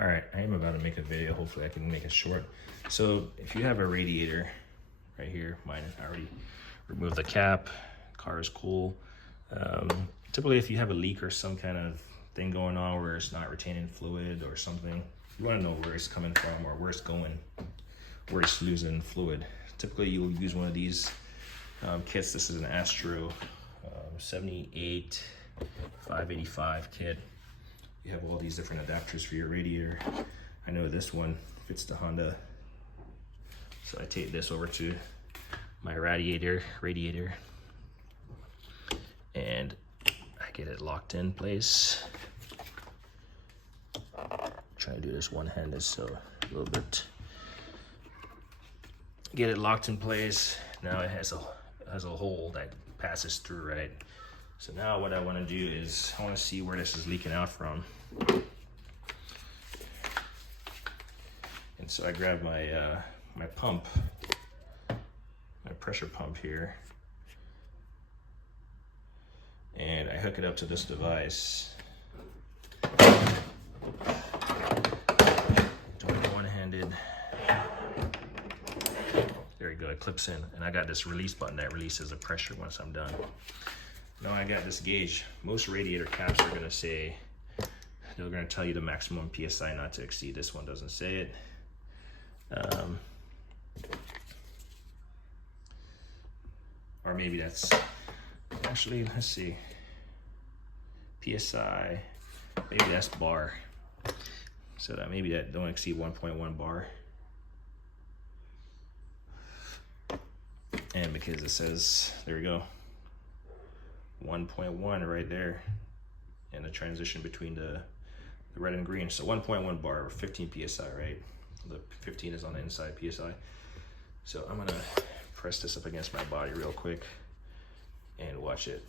All right, I am about to make a video. Hopefully I can make it short. So if you have a radiator right here, mine, I already removed the cap, car is cool. Typically if you have a leak or some kind of thing going on where it's not retaining fluid or something, you wanna know where it's coming from or where it's going, where it's losing fluid. Typically you'll use one of these kits. This is an Astro 78 585 kit. You have all these different adapters for your radiator. I know this one fits the Honda, so I take this over to my radiator, and I get it locked in place. Try to do this one-handed, so a little bit. Get it locked in place. Now it has a hole that passes through, right? So now what I want to do is I want to see where this is leaking out from. And so I grab my my pump, my pressure pump here, and I hook it up to this device. Doing it one-handed. There you go, it clips in, and I got this release button that releases the pressure once I'm done. Now I got this gauge. Most radiator caps are gonna say, they're gonna tell you the maximum PSI not to exceed. This one doesn't say it. Or maybe that's, actually, let's see. PSI, maybe that's bar. So that maybe that don't exceed 1.1 bar. And because it says, there we go, 1.1 right there, and the transition between the red and green. So 1.1 bar or 15 PSI, right? The 15 is on the inside PSI. So I'm gonna press this up against my body real quick and watch it.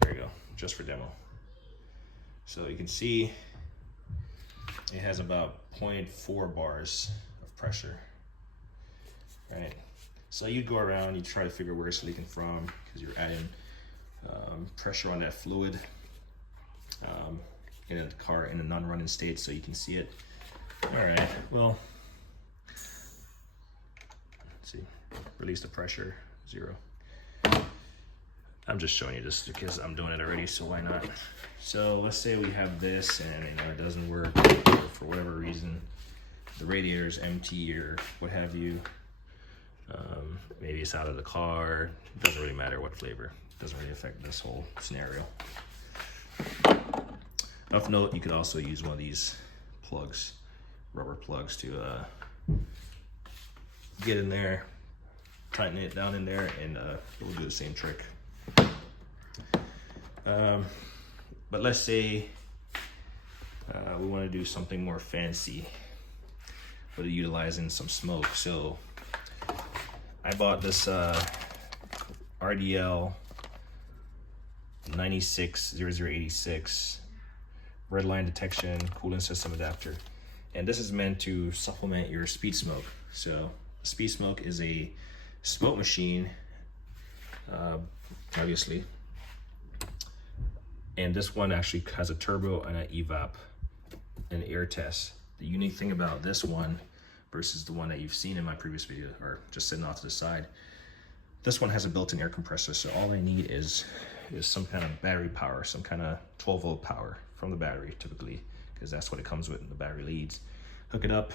There you go, just for demo. So you can see it has about 0.4 bars of pressure, right? So you go around, you try to figure where it's leaking from because you're adding pressure on that fluid in the car in a non-running state, so you can see it. All right, well, let's see, release the pressure, 0. I'm just showing you this because I'm doing it already, so why not? So let's say we have this and it doesn't work for whatever reason. The radiator is empty or what have you. Maybe it's out of the car. It doesn't really matter what flavor. It doesn't really affect this whole scenario. Of note, you could also use one of these plugs, rubber plugs, to get in there, tighten it down in there, and it will do the same trick. But let's say we want to do something more fancy, but utilizing some smoke. So I bought this RDL 960086 Redline detection coolant system adapter, and this is meant to supplement your SpeedSmoke. So SpeedSmoke is a smoke machine, obviously, and this one actually has a turbo and an evap and air test. The unique thing about this one versus the one that you've seen in my previous video or just sitting off to the side, this one has a built-in air compressor, so all I need is some kind of battery power, some kind of 12-volt power from the battery typically, because that's what it comes with in the battery leads. Hook it up,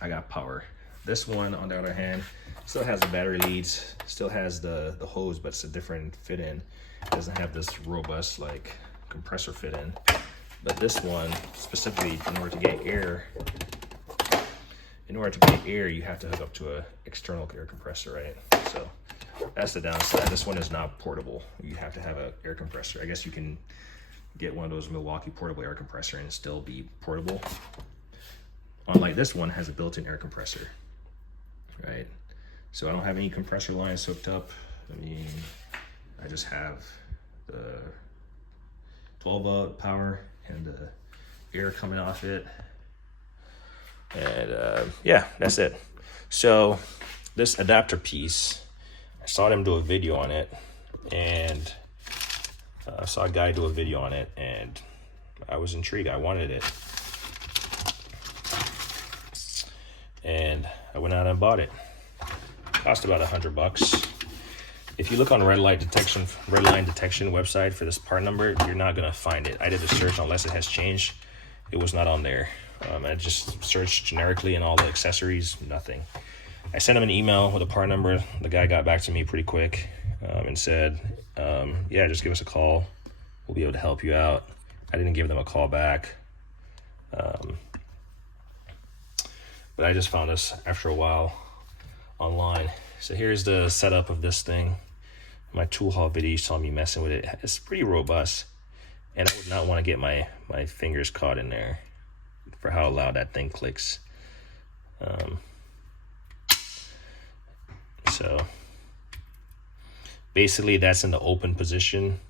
I got power. This one, on the other hand, still has the battery leads, still has the hose, but it's a different fit in. It doesn't have this robust like compressor fit in. But this one, specifically, in order to get air, you have to hook up to an external air compressor, right? So that's the downside. This one is not portable. You have to have an air compressor. I guess you can get one of those Milwaukee portable air compressor and still be portable. Unlike this one, has a built-in air compressor, right? So I don't have any compressor lines hooked up. I mean, I just have the 12-volt power and the air coming off it. And yeah, that's it. So this adapter piece, I saw them do a video on it, and I saw a guy do a video on it and I was intrigued. I wanted it. And I went out and bought it. Cost about $100. If you look on Redline detection website for this part number, you're not gonna find it. I did a search unless it has changed. It was not on there. I just searched generically in all the accessories, nothing. I sent him an email with a part number. The guy got back to me pretty quick and said, yeah, just give us a call. We'll be able to help you out. I didn't give them a call back. But I just found this after a while online. So here's the setup of this thing. My tool haul video, you saw me messing with it. It's pretty robust. And I would not want to get my fingers caught in there for how loud that thing clicks. So basically that's in the open position.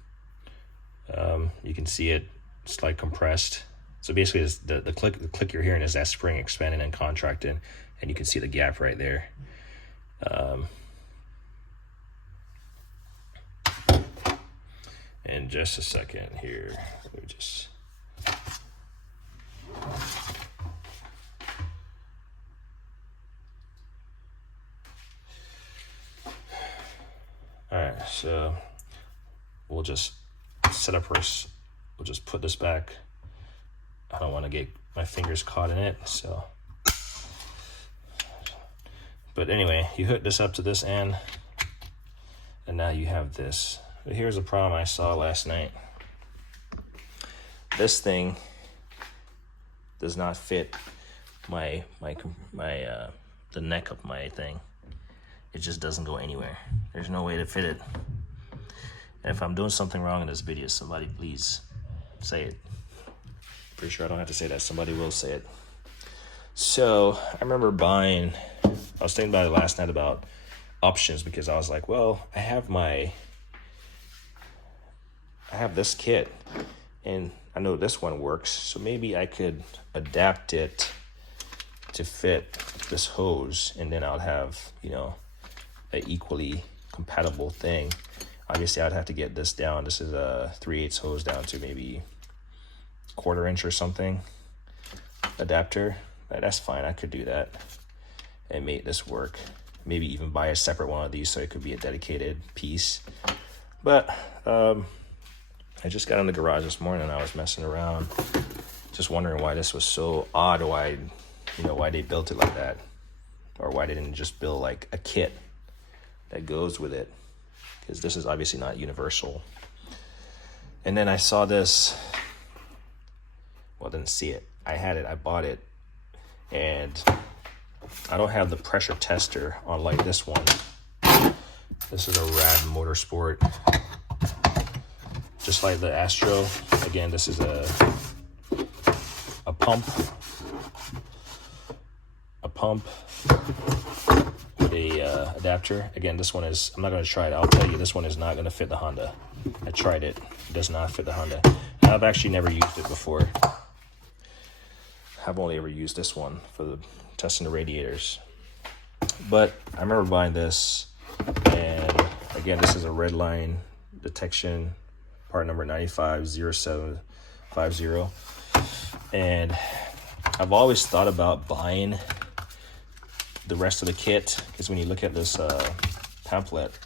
You can see it's like compressed. So basically it's the click you're hearing is that spring expanding and contracting, and you can see the gap right there. In just a second here, let me just. All right, so we'll just set up first. We'll just put this back. I don't want to get my fingers caught in it, so. But anyway, you hook this up to this end, and now you have this. But here's a problem I saw last night. This thing does not fit the neck of my thing. It just doesn't go anywhere. There's no way to fit it. And if I'm doing something wrong in this video, somebody please say it. Pretty sure I don't have to say that. Somebody will say it. So I remember I was thinking about it last night about options, because I was like, well, I have this kit and I know this one works, so maybe I could adapt it to fit this hose, and then I'll have, you know, an equally compatible thing. Obviously I'd have to get this down. This is a 3/8 hose down to maybe 1/4 inch or something adapter. That's fine, I could do that and make this work. Maybe even buy a separate one of these so it could be a dedicated piece. But I just got in the garage this morning and I was messing around, just wondering why this was so odd, why they built it like that, or why they didn't just build like a kit that goes with it, because this is obviously not universal. And then I saw this, well, I didn't see it. I had it, I bought it, and I don't have the pressure tester on like this one. This is a Rad Motorsport, just like the Astro. Again, this is a pump with a adapter. Again, this one is, I'm not going to try it. I'll tell you, this one is not going to fit the Honda. I tried it. It does not fit the Honda. I've actually never used it before. I've only ever used this one for the testing the radiators. But I remember buying this, and again, this is a Redline detection, part number 950750. And I've always thought about buying the rest of the kit, because when you look at this pamphlet,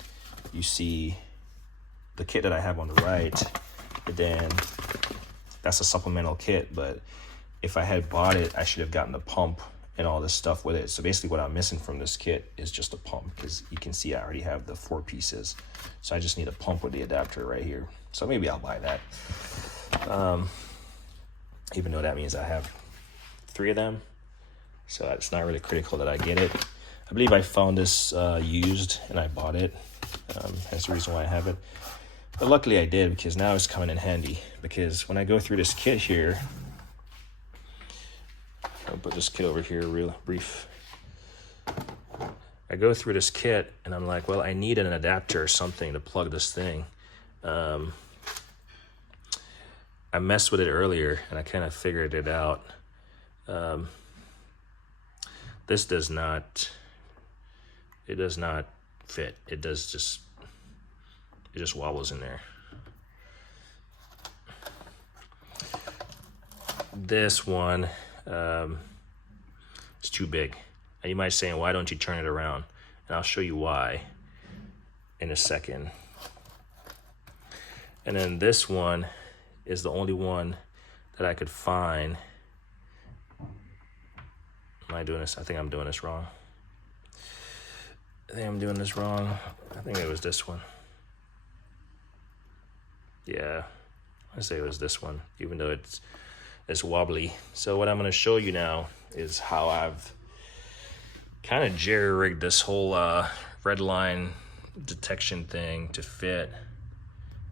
you see the kit that I have on the right, and then that's a supplemental kit. But if I had bought it, I should have gotten the pump and all this stuff with it. So basically what I'm missing from this kit is just a pump, because you can see I already have the 4 pieces. So I just need a pump with the adapter right here. So maybe I'll buy that. Even though that means I have 3 of them. So it's not really critical that I get it. I believe I found this used and I bought it. That's the reason why I have it. But luckily I did, because now it's coming in handy. Because when I go through this kit here, I'll put this kit over here real brief. I go through this kit and I'm like, well, I need an adapter or something to plug this thing. I messed with it earlier and I kind of figured it out. This does not fit. It just wobbles in there. this one is too big. And you might say, why don't you turn it around? And I'll show you why in a second. And then this one is the only one that I could find. Am I doing this? I think I'm doing this wrong. I think it was this one. Yeah, I say it was this one, even though it's wobbly. So what I'm gonna show you now is how I've kind of jerry-rigged this whole Redline detection thing to fit.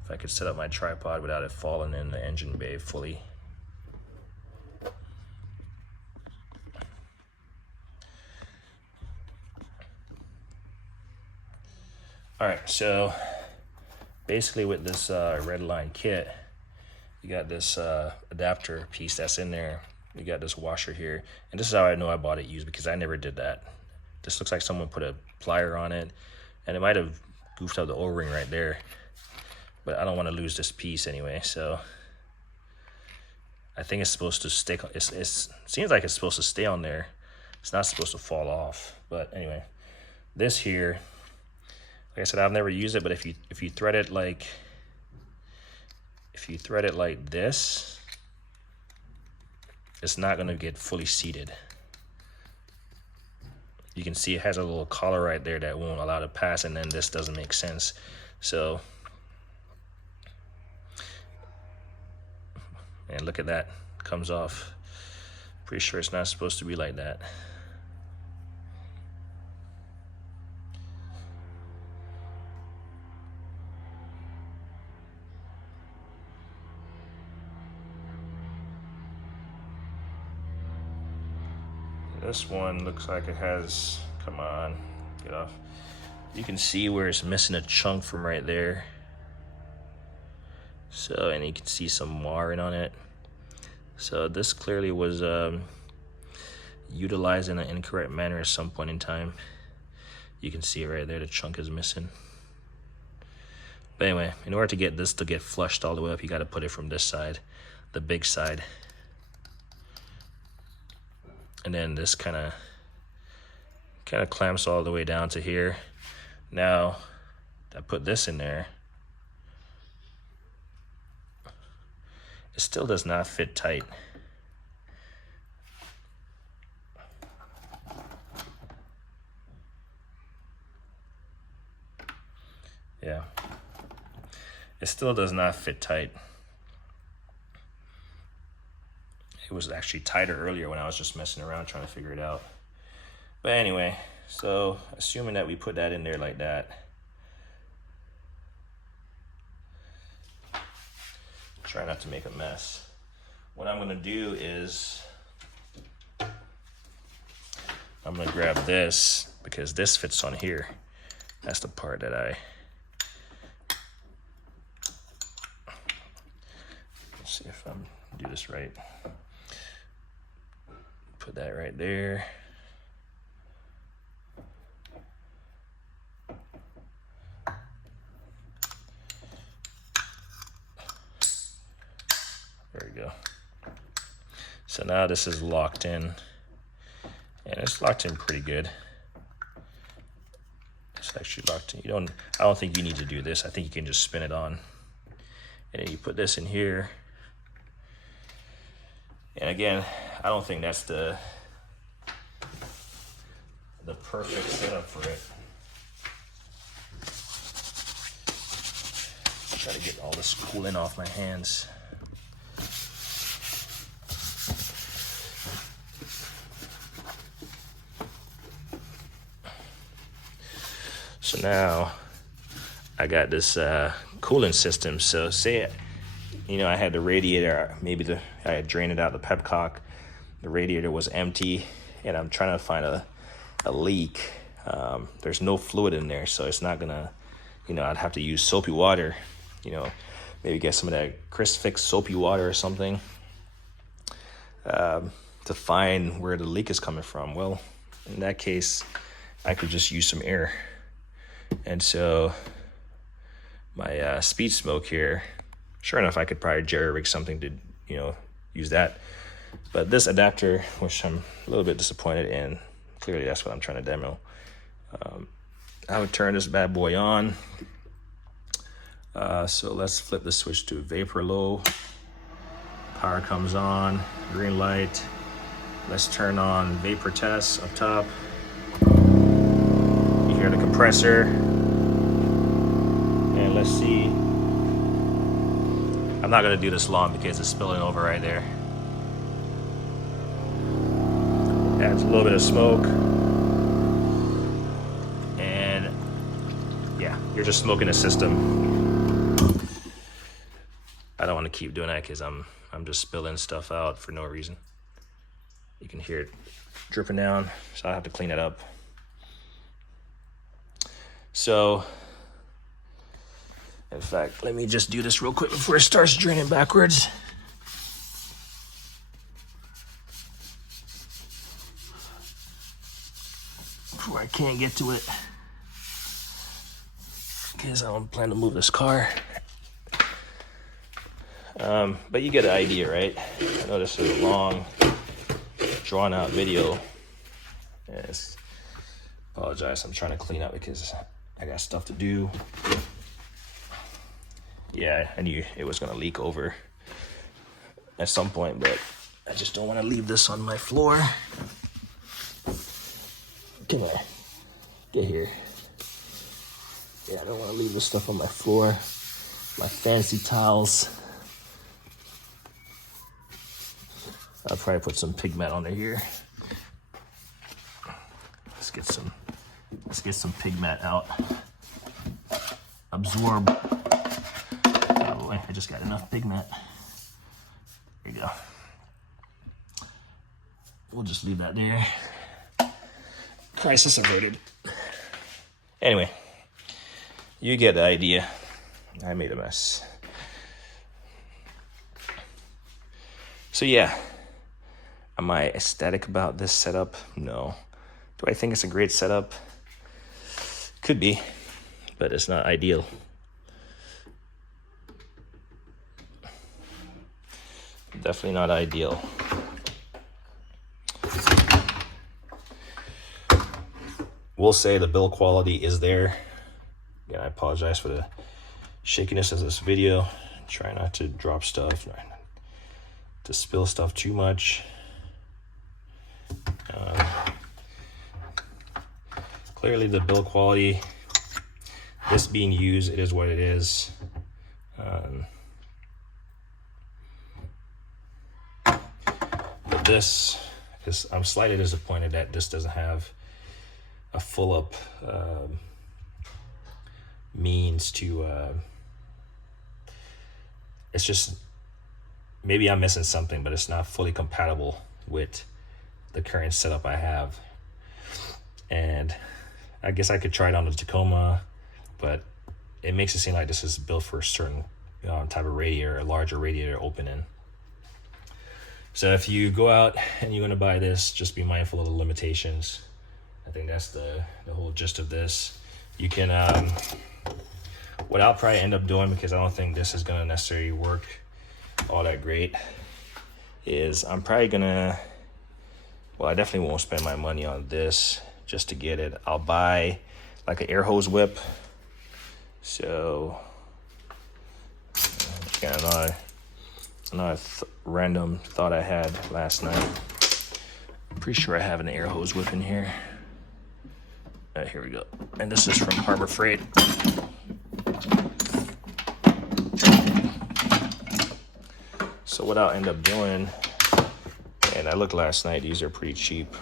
If I could set up my tripod without it falling in the engine bay fully. All right, so basically with this Redline kit, you got this adapter piece that's in there. You got this washer here, and this is how I know I bought it used, because I never did that. This looks like someone put a plier on it, and it might have goofed up the O-ring right there, but I don't want to lose this piece anyway, so I think it's supposed to stick. It seems like it's supposed to stay on there. It's not supposed to fall off, but anyway, this here, like I said, I've never used it, but if you thread it like this, it's not going to get fully seated. You can see it has a little collar right there that won't allow it to pass, and then this doesn't make sense. So, and look at that, comes off. Pretty sure it's not supposed to be like that. This one looks like it has, come on, get off. You can see where it's missing a chunk from right there. So, and you can see some marring on it. So this clearly was utilized in an incorrect manner at some point in time. You can see it right there, the chunk is missing. But anyway, in order to get this to get flushed all the way up, you got to put it from this side, the big side. And then this kind of clamps all the way down to here. Now, I put this in there. It still does not fit tight. Yeah. It still does not fit tight. It was actually tighter earlier when I was just messing around trying to figure it out. But anyway, so assuming that we put that in there like that, try not to make a mess. What I'm gonna do is I'm gonna grab this, because this fits on here. That's the part that let's see if I'm do this right. Put that right there. There we go. So now this is locked in, and it's locked in pretty good. It's actually locked in. I don't think you need to do this. I think you can just spin it on, and then you put this in here. And again, I don't think that's the perfect setup for it. Try to get all this coolant off my hands. So now I got this coolant system. So say, I had the radiator, I had drained it out the pepcock. The radiator was empty, and I'm trying to find a leak. There's no fluid in there, so it's not gonna, I'd have to use soapy water, maybe get some of that Crisp Fix soapy water or something to find where the leak is coming from. Well, in that case, I could just use some air. And so my SpeedSmoke here, sure enough, I could probably jerry rig something to, use that. But this adapter, which I'm a little bit disappointed in, clearly that's what I'm trying to demo. I would turn this bad boy on. So let's flip the switch to vapor low. Power comes on, green light. Let's turn on vapor test up top. You hear the compressor. And let's see. I'm not gonna do this long because it's spilling over right there. Adds a little bit of smoke. And yeah, you're just smoking the system. I don't want to keep doing that because I'm just spilling stuff out for no reason. You can hear it dripping down, so I have to clean it up. So, in fact, let me just do this real quick before it starts draining backwards. Before I can't get to it, because I don't plan to move this car. But you get the idea, right? I know this is a long, drawn-out video. Yes. Apologize, I'm trying to clean up because I got stuff to do. Yeah, I knew it was gonna leak over at some point, but I just don't want to leave this on my floor. Come on, get here. Yeah, I don't want to leave this stuff on my floor. My fancy towels. I'll probably put some pigment on here. Let's get some pigment out. Absorb. Oh boy, I just got enough pigment. There you go. We'll just leave that there. Crisis averted. Anyway, you get the idea. I made a mess. So yeah. Am I ecstatic about this setup? No. Do I think it's a great setup? Could be, but it's not ideal. Definitely not ideal. We'll say the build quality is there. Again, I apologize for the shakiness of this video. Try not to drop stuff, try not to spill stuff too much. Clearly the build quality, this being used, it is what it is. But this, because I'm slightly disappointed that this doesn't have a full up means to, it's just, maybe I'm missing something, but it's not fully compatible with the current setup I have. And I guess I could try it on the Tacoma, but it makes it seem like this is built for a certain type of radiator, a larger radiator opening. So if you go out and you're gonna buy this, just be mindful of the limitations. I think that's the whole gist of this. You can, what I'll probably end up doing, because I don't think this is gonna necessarily work all that great, is I'm probably gonna, well, I definitely won't spend my money on this just to get it. I'll buy like an air hose whip. So, again, another random thought I had last night. I'm pretty sure I have an air hose whip in here. Here we go. And this is from Harbor Freight. So what I'll end up doing, and I looked last night, these are pretty cheap,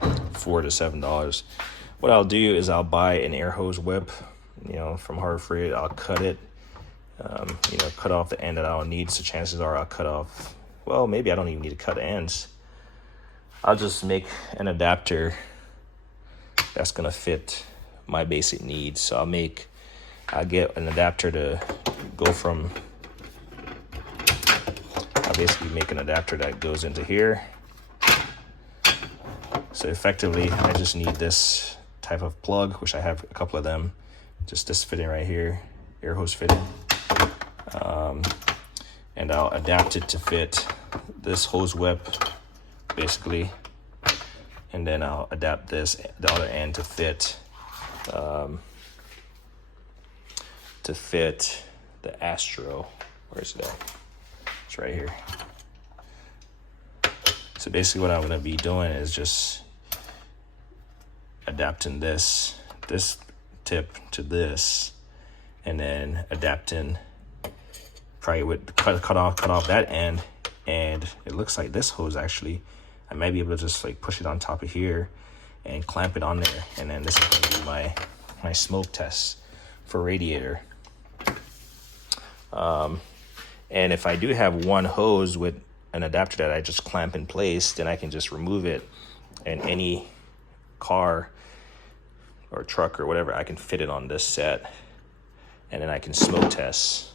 $4 to $7. What I'll do is I'll buy an air hose whip, from Harbor Freight. I'll cut it, cut off the end that I don't need. So chances are I'll cut off, well, maybe I don't even need to cut ends. I'll just make an adapter that's gonna fit my basic needs. So I'll get an adapter to go from, I'll basically make an adapter that goes into here. So effectively, I just need this type of plug, which I have a couple of them. Just this fitting right here, air hose fitting. And I'll adapt it to fit this hose whip basically, and then I'll adapt this, the other end, to fit the Astro. Where's it at? It's right here. So basically what I'm gonna be doing is just adapting this tip to this, and then adapting, probably would cut off that end, and it looks like this hose actually, I might be able to just like push it on top of here and clamp it on there, and then this is gonna be my smoke test for radiator. And if I do have one hose with an adapter that I just clamp in place, then I can just remove it, and any car or truck or whatever, I can fit it on this set, and then I can smoke test.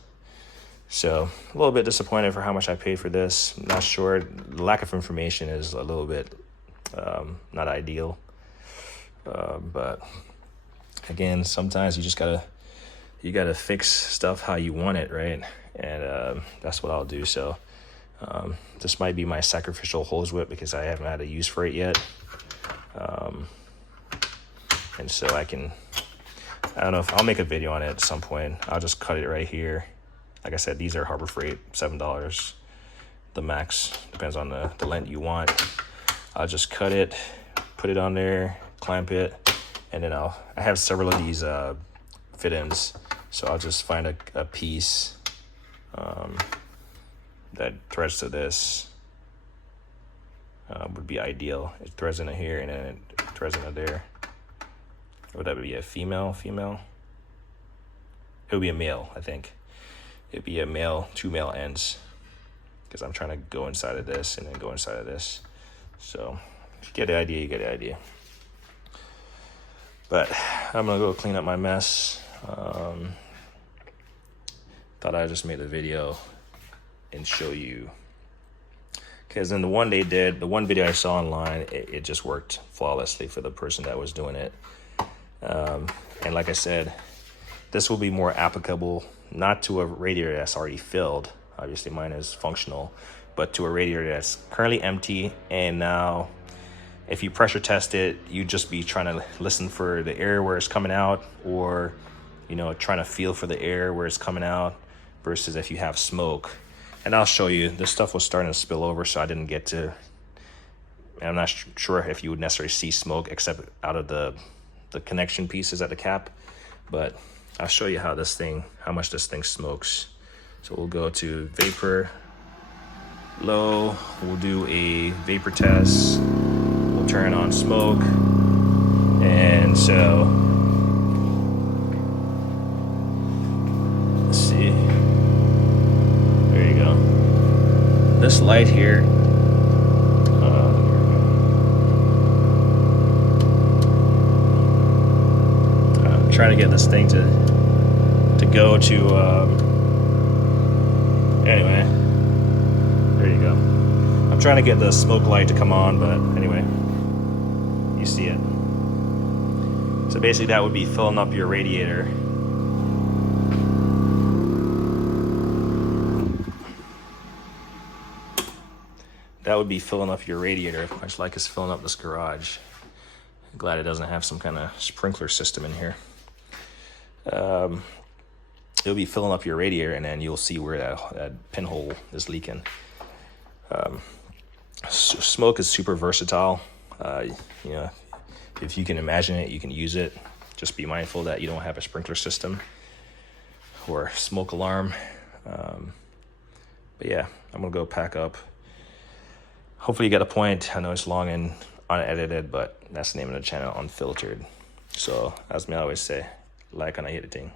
So a little bit disappointed for how much I paid for this. I'm not sure. The lack of information is a little bit not ideal. But again, sometimes you just gotta fix stuff how you want it, right? And that's what I'll do. So this might be my sacrificial hose whip because I haven't had a use for it yet. And so I don't know if I'll make a video on it at some point. I'll just cut it right here. Like I said, these are Harbor Freight, $7 the max, depends on the length you want. I'll just cut it, put it on there, clamp it, and then I have several of these fit-ins, so I'll just find a piece that threads to this. Would be ideal. It threads into here and then it threads into there. Would that be a female? It would be a male, I think. It'd be a male, 2 male ends, because I'm trying to go inside of this and then go inside of this. So if you get the idea, you get the idea. But I'm gonna go clean up my mess. Thought I'd just make the video and show you, because in the one video I saw online, it just worked flawlessly for the person that was doing it. And like I said, this will be more applicable not to a radiator that's already filled. Obviously mine is functional, but to a radiator that's currently empty. And now if you pressure test it, you just be trying to listen for the air where it's coming out, or trying to feel for the air where it's coming out, versus if you have smoke. And I'll show you, this stuff was starting to spill over, so I didn't get to, and I'm not sure if you would necessarily see smoke except out of the connection pieces at the cap, but I'll show you how much this thing smokes. So we'll go to vapor, low, we'll do a vapor test, we'll turn on smoke, and so, let's see, there you go. This light here, trying to get this thing to go to anyway, there you go. I'm trying to get the smoke light to come on, but anyway, you see it. So basically that would be filling up your radiator. That would be filling up your radiator, much like it's filling up this garage. I'm glad it doesn't have some kind of sprinkler system in here. It'll be filling up your radiator, and then you'll see where that pinhole is leaking. Smoke is super versatile. If you can imagine it, you can use it. Just be mindful that you don't have a sprinkler system or smoke alarm. But yeah, I'm gonna go pack up. Hopefully you get a point. I know it's long and unedited, but that's the name of the channel, Unfiltered. So as me always say, like and I hit the thing.